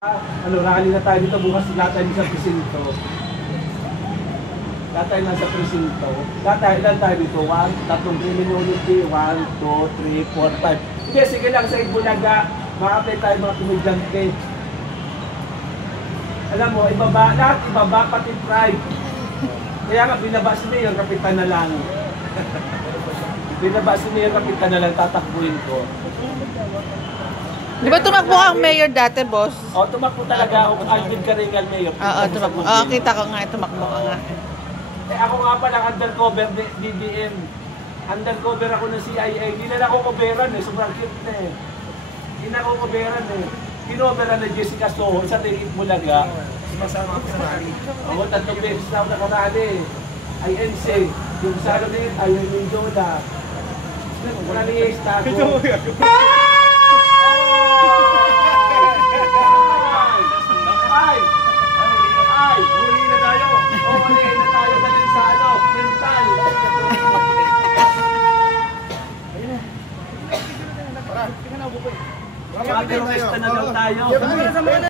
Rally na tayo dito bukas, lahat tayo sa presinto. Lahat tayo nasa presinto. Ilan tayo dito? 1, tatlong community, 1, 2, 3, 4, 5. Hindi, sige lang, sa Ibulaga, makapay tayo mga komedyante. Alam mo, ibaba, lahat ibaba, pati pride. Kaya nga, binaba si Mayor, kapitan na lang. Binaba si Mayor, kapitan na lang, tatakbuhin ko. Di ba tumakbo kang mayor dati, boss? Oo, tumakbo talaga ako. Alvin Caringal, Mayor. Oo, tumakbo. Oo, kita ko nga, tumakbo ka nga. Eh ako nga pala, undercover BBM. Undercover ako ng CIA. Hindi na ako coveran eh. Sobrang cute na eh. Hindi na ako coveran eh. Kinoveran na Jessica Soho sa Tirit Bulaga. Sumasama ako sa rally. Oo, 3 beses na ako nakarali. INC. Yung sa ano na yun, ayaw yung Joda. Wala niya yung stago. Huli na tayo. Oo, huli na tayo galing sa ano, mental. Para, tingnan ako po eh. Mga terorista na daw tayo.